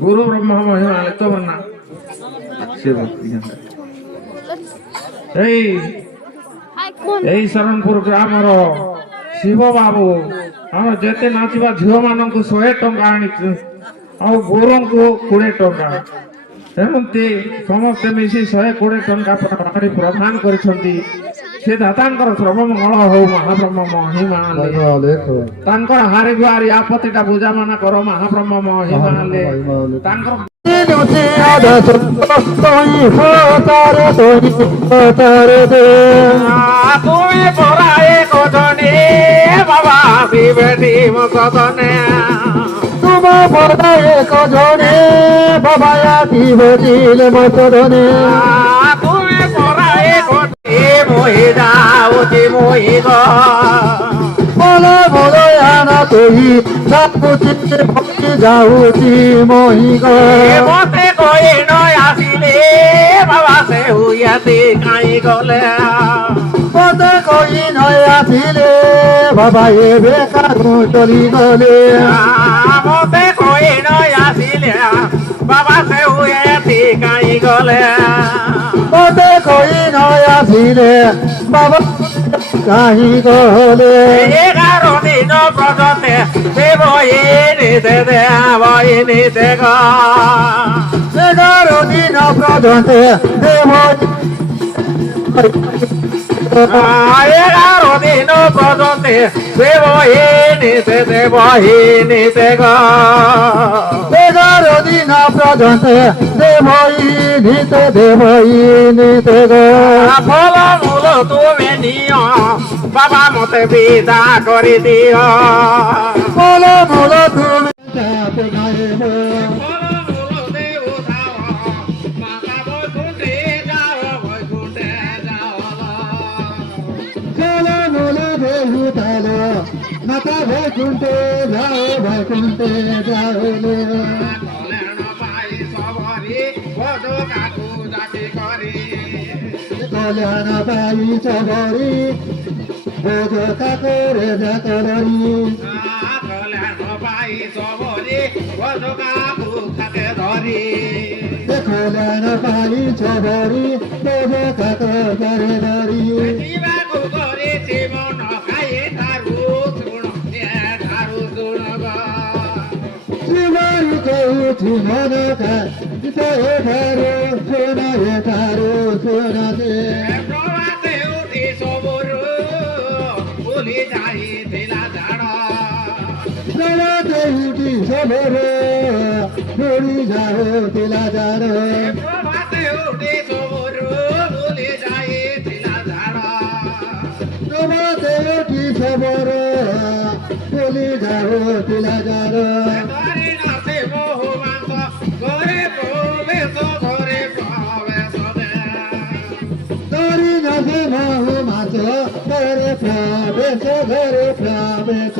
गुरु ब्रह्मा महिमा तो बनना এই ଶରଣପୁର ଗ୍ରାମର ଶିବ ବାବୁ ଆମର ଯେତେ ନାଚିବା ଝିଅ ମାନଙ୍କୁ 100 ଟଙ୍କା ଆଣିଛୁ ଆଉ ଗୁରୁଙ୍କୁ 20 ଟଙ୍କା ଏମିତି ସମସ୍ତେ ମିଶି 120 ଟଙ୍କା ପ୍ରଦାନ କରିଛନ୍ତି। ସେ ଦାତାଙ୍କର ସର୍ବମଙ୍ଗଳ ହଉ ମହାବ୍ରହ୍ମ ମହିମା ତାଙ୍କର ହାରି ଗୁହାରି ଆପତ୍ତିଟା ବୁଝାମଣା କର ମହାବ୍ରହ୍ମ ମହିମା ତାଙ୍କର তুমি পড়াই কদনে বাবা শিবেটি মকদনে তোমার পড়াই কদনে বাবা শিবেটিল মকদনে তুমি পড়াই কদনে মই যাওছি মই গো বলো বলো আনা তুই সবুচিতে ভক্তি যাওছি মই গো মতে কই নয় আসিলে বাবা সে হুইয়াতে কাই গলে মতে কই নয় আসিলে বাবা এ বেকারু চলি গলে মতে কই নয় আসিলে বাবা সে হুইয়াতে কাই গলে মতে কই নয় আসিলে বাবা কাহি গলে 11 দিন পর্যন্ত দেব নিতে দেব নিতে গো 11 দিন পর্যন্ত দেব 11 দিন পর্যন্ত দেব নিতে দেব নিতে গো 11 দিন পর্যন্ত দেব নিতে দেব নিতে গো ফল মূল তুমি নিও বাবা মতে বিদা করে দিও ফল মূল তুমি মাতা বৈকুণ্ঠে যাও বৈকুণ্ঠে যাও কল্যাণ পাই সবরি বোঝ কাকরে যাকরি কল্যাণ পাই সবরি বোঝ কাকু কাকে ধরি কল্যাণ পাই সবরি বোঝ কাকরে ধরি জীবাকু করেছি মন খায়ে তারু শুণ তারু শুণব জীবাকু করেছি মন খায়ে তারু শুণ তারু শুণতে প্রভাতে উঠি সবরু ভুলি যাই দিলা ঝাড় প্রভাতে উঠি সবরু ভুলি যাও দিলা ঝাড় প্রভাতে উঠি সবরু ভুলি যাই দিলা ঝাড় প্রভাতে উঠি সবরু ভুলি যাও দিলা ঝাড় ধরি নাচে মোহ মাংস ঘরে প্রবেশ ঘরে প্রবেশ ধরি নাচে মোহ মাছ ঘরে প্রবেশ ঘরে প্রবেশ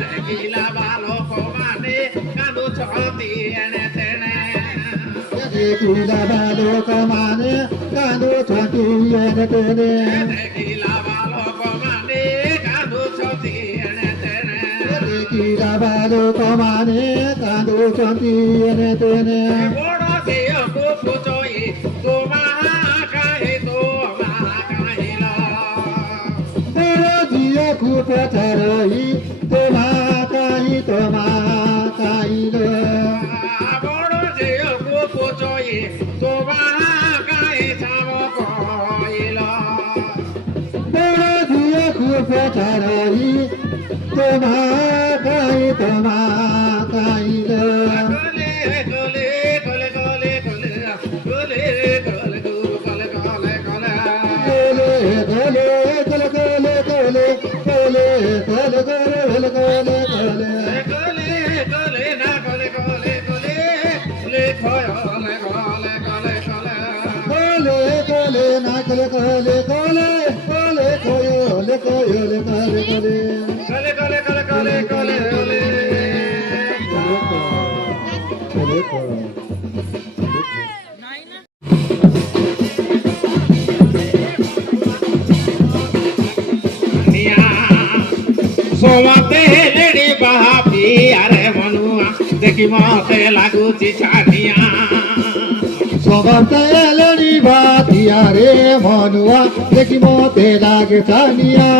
দেখিলা বালক মানে কাঁদু ছতি এনে তেনে দেখিলা বালক মানে কাঁদু ছতি এনে তেনে দেখিলা বালক মানে কাঁদু ছতি এনে তেনে দেখিলা বালক মানে কাঁদু ছতি এনে তেনে বড় দেহকু পুজোই তোমা কাহে তোমা কাহিল বড় দেহকু পুজোই তোমা কাহি তোমা কাহিল রই তোমাকাই তোমাকাই সোমাতে লেডি বাহাপি আরে মনুয়া দেখি মতে লাগুছি ছানিয়া সবাতে এলেনি বাতিয়া রে মনুয়া দেখি মতে লাগে ছানিয়া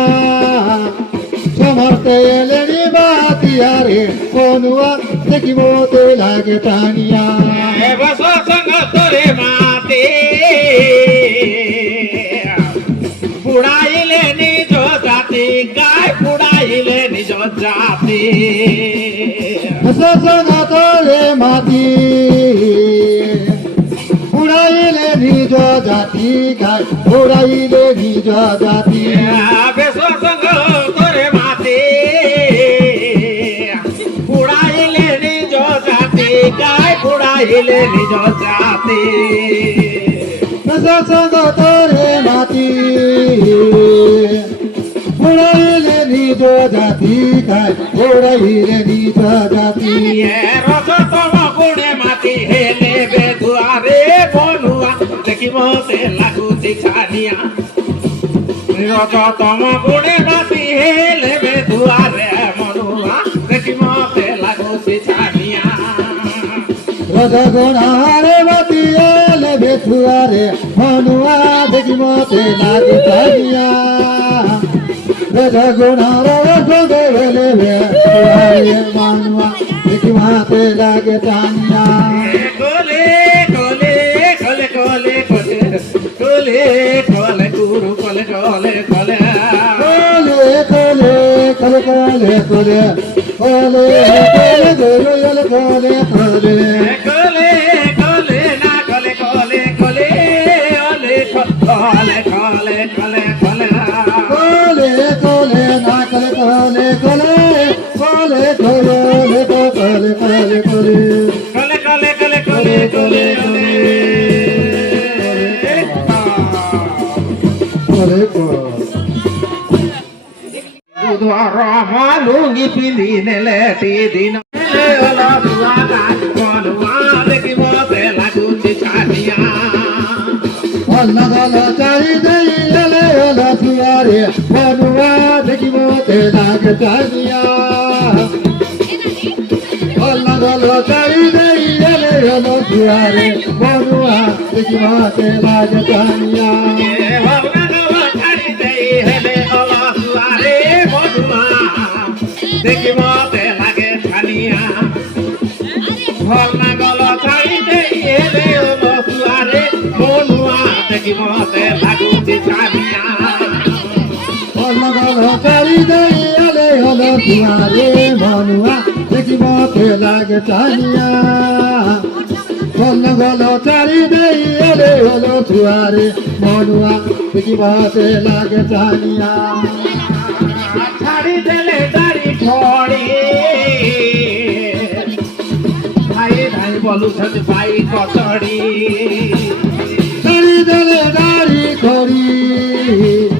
সমাতে এলেনি বাতিয়া রে মনুয়া দেখি মতে লাগে ছানিয়া বস সঙ্গ তোরে মাতে বুড়াইলে নিজ জাতি গায় বুড়াইলে নিজ জাতি সঙ্গতরে মাতি উড়াইলে নিজ জাতি গায় উড়াইলে নিজ জাতি বেশ সঙ্গ তোরে মাতে বুড়াইলে নিজ জাতি গায় বুড়াইলে নিজ জাতি সঙ্গতরে মাতি উড়াইলে নিজ জাতি গায় উড়াইলে নিজ জাতি রসতম গুণে মাতি হেলে বেদুয়ারে বনুয়া দেখি মতে লাগুছি ছানিয়া রসতম গুণে মাতি হেলে বেদুয়ারে মনুয়া দেখি মতে লাগুছি ছানিয়া রজগণারে মাতি এলে বেথুয়ারে মনুয়া দেখি মতে লাগে ছানিয়া রজগণারে সঙ্গে এলে বেথুয়ারে মনুয়া দেখি মতে লাগে ছানিয়া কোলে কোলে কোলে কোলে কোলে কোলে কোলে গুরু কোলে কোলে কোলে কোলে কোলে কোলে কোলে কোলে কোলে কোলে কোলে কোলে কোলে না কোলে কোলে কোলে ওলে কোলে কোলে কোলে কোলে কোলে কোলে না কোলে কোলে কোলে কোলে কোলে কোলে কোলে কোলে কোলে কোলে কোলে কোলে লুঙ্গি পিন্ধি নেলে দিন দেখি মতে লাগুছি ছানিয়া গল চারি দেই এলে ওলা তুয়ারে মনুয়া দেখি মতে লাগে চানিয়া গল চারি দেই এলে ওলা তুয়ারে মনুয়া দেখি মতে লাগে চানিয়া দেখি মতে লাগে ছানিয়া ভাল না গল ছাড়ি দেই এলে মতুয়ারে মনুয়া দেখি মতে লাগুছি ছানিয়া গল চারি দেই এলে ওলা তুয়ারে মনুয়া দেখি মতে লাগে চানিয়া গল চারি দেই এলে ওলা তুয়ারে মনুয়া দেখি মতে লাগে চানিয়া ছাড়ি দেলে দাড়ি ছড়ি ভাই ভাই বলুছেন ভাই কচড়ি চারি দেলে দাড়ি খড়ি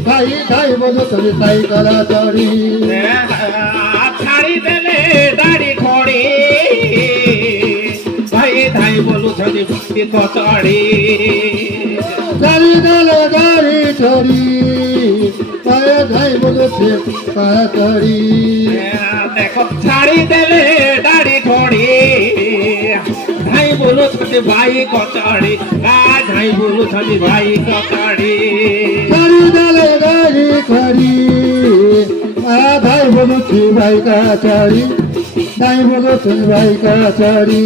ভাই ভাই বলো তুমি তাই করা চড়ি ছাড়ি দেলে দাড়ি খড়ি ভাই ভাই বলুছেন ভাই কচড়ি চারি দেলে দাড়ি ছড়ি ভাই ভাই বলো চড়ি দেখো ছাড়ি দেলে দাড়ি খড়ি ভাই বলো ভাই কচড়ি ভাই বলো ভাই কচড়ি চারি দেলে দাড়ি খড়ি ভাই বলো ভাই কাছাড়ি ভাই বলো ভাই কাছাড়ি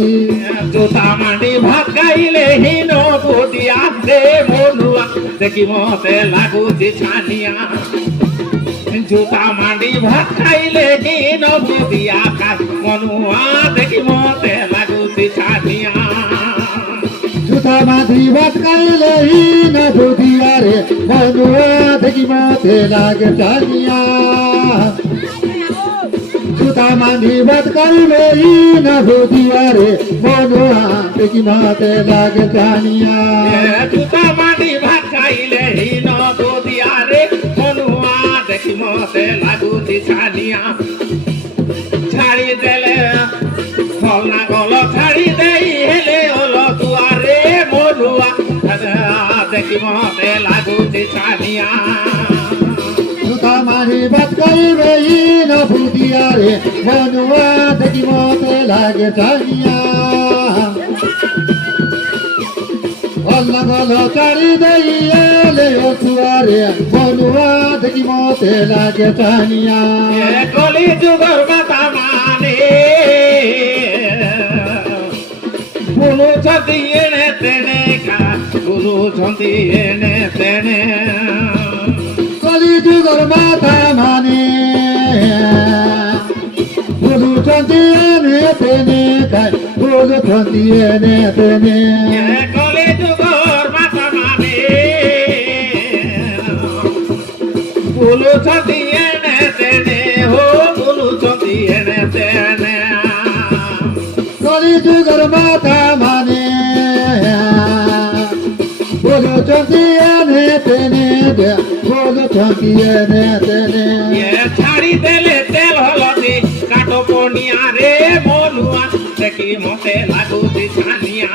জোতা মাটি ভাত গাইলে হীন বুদিয়া দে মনুয়া দেখি মতে লাগুছি ছানিয়া জুতা মাটি ভাত খাইলে কি নবদি আকাশ মনুয়া দেখি মতে লাগুতি ছানিয়া জুতা মাঝি ভাত খাইলে না বুধিয়া রে মনুয়া দেখি মতে লাগে জানিয়া জুতা মাঝি ভাত খাইলে না বুধিয়া রে মনুয়া দেখি মতে লাগে জানিয়া জুতা মাটি ভাত খাইলে নবদি আরে মনুয়া দেখি মতে লাগুতি ছানিয়া ছাড়ি দেলে ফল না গল ছাড়ি দেই হেলে হলো দুয়ারে মনুয়া দেখি মতে লাগুতি ছানিয়া জুতা মাঝি ভাত খাইলে না বুধিয়া রে মনুয়া দেখি মতে লাগে জানিয়া গলা গলা চারি দেইলে ও তুয়ারে মনুয়া দেখি মতে লাগে জানিয়া কলি যুগর মাতা মানে বুলু ছন্তি এনে তেনে কা বুলু ছন্তি এনে তেনে কলি যুগর মাথা মানে বলু চন্দি এনে তেনে খায় বলু চন্দি এনে তেনে কলি যুগর মাতা মানে বুলু ছন্তি এনে তেনে হো বুলু ছন্তি এনে তেনে কলি যুগর মাথা মানে বলু চন্দি এনে তেনে বলু চন্দি এনে তেনে ছাড়ি দেলে তেল হলদি কাটো পনিয়া রে মনুয়া দেখি মতে লাগুতি ছানিয়া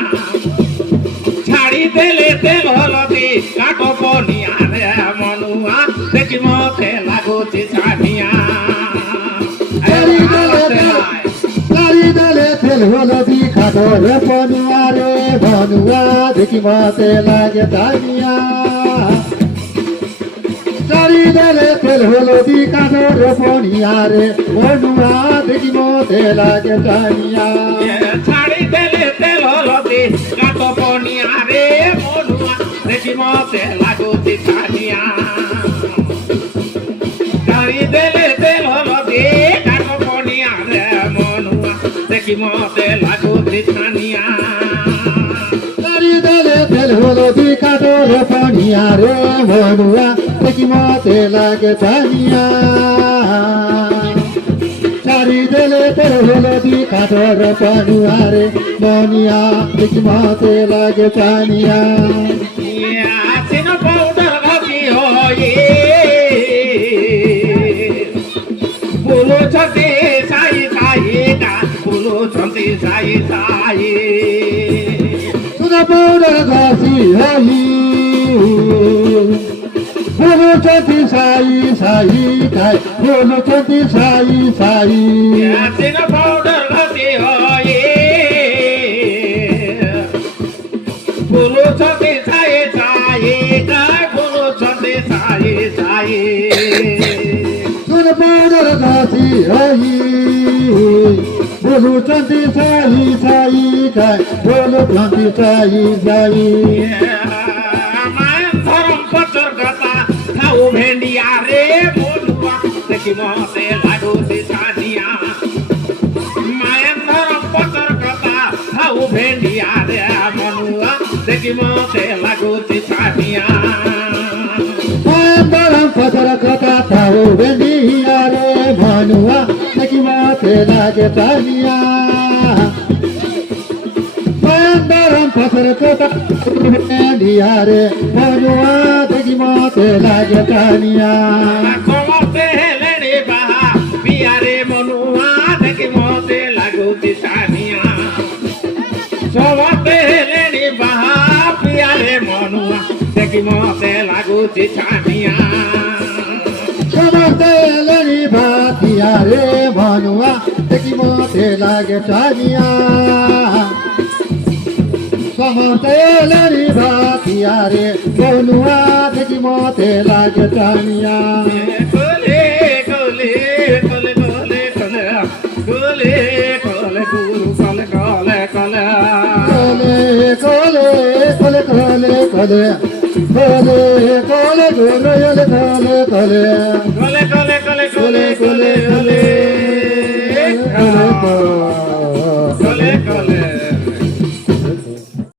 ছাড়ি দেলে তেল হলদি কাটো পনিয়া রে মনুয়া দেখি মতে লাগুতি ছানিয়া চারি দলে তেল হলদি খাটো রে পনুয়া রে বনুয়া দেখি মতে লাগে জানিয়া চারি দলে তেল হলদি কাটো রে পনিয়া রে বনুয়া দেখি মতে লাগে জানিয়া ছাড়ি দেলে তেল হলদি কাটো পনিয়া রে মনুয়া দেখি মতে লাগুতি ছানিয়া ছাড়ি দেলে তেল হলদি কাটো পনিয়া রে মনুয়া দেখি মতে লাগুতি ছানিয়া চারি দলে তেল হলদি কাটো রে পনিয়া রে বনুয়া দেখি মতে লাগে জানিয়া চারি দলে তেল হলদি কাটো রে পনিয়া রে বনিয়া দেখি মতে লাগে জানিয়া আসিন পাউডার ঘটি হয়ে বুলো ছন্তি সাই সাই কা বুলো ছন্তি সাই সাই সুদা পৌডার গাছি হই বলু চন্দি সাই সাই খাই বলু চন্দি সাই সাই আসিন পাউডার ঘটি হয়ে বুলো ছন্তি সাই সাই কা বুলো ছন্তি সাই সাই সুদা পৌডার গাছি হই বলু চন্দি সাই সাই খাই বলু চন্দি সাই সাই মায়ের ধরম পচর কথা খাও ভেন্ডিয়া রে বলুয়া দেখি মতে লাগুতি ছানিয়া মায়ের ধরম পচর কথা খাও ভেন্ডিয়া রে মনুয়া দেখি মতে লাগুতি ছানিয়া বরম ফসর কথা থাও বেনিয়া রে মনুয়া দেখি মতে লাগে জানিয়া বরম ফসর কথা বেনিয়া রে মনুয়া দেখি মতে লাগে জানিয়া কমতে হেলেনি বাহা বিয়ারে মনুয়া দেখি মতে লাগুতি ছানিয়া সবতে হেলেনি বাহা বিয়ারে মনুয়া দেখি মতে লাগুতি ছানিয়া সমস্ত এলেনি ভাতিয়া রে মনুয়া দেখি মতে লাগে জানিয়া সমস্ত এলেনি ভাতিয়া রে মনুয়া দেখি মতে লাগে জানিয়া কোলে কোলে কোলে কোলে কোলে কোলে কোলে গুরু কোলে কোলে কোলে কোলে কোলে কোলে কোলে কোলে কোলে কোলে কোলে কোলে কোলে